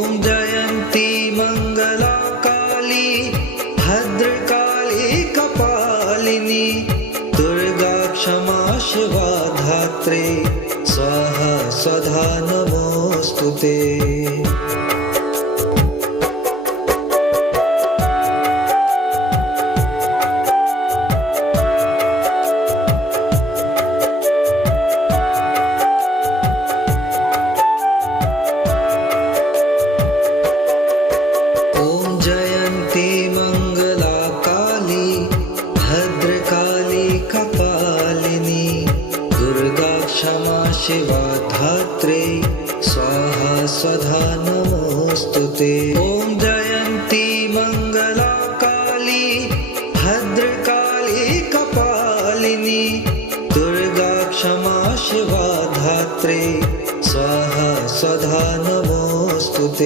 ॐ जयन्ती मङ्गला काली भद्रकाली कपालिनी दुर्गा क्षमा शिवा धात्री स्वाहा स्वधा नमोऽस्तुते। जयन्ती मंगला काली भद्रकाली कपालिनी दुर्गा क्षमा शिवा धात्री स्वाहा स्वधा नमोऽस्तुते। ॐ जयन्ती मंगला काली भद्रकाली कपालिनी दुर्गा क्षमा शिवा धात्री स्वाहा स्वधा नमोऽस्तुते।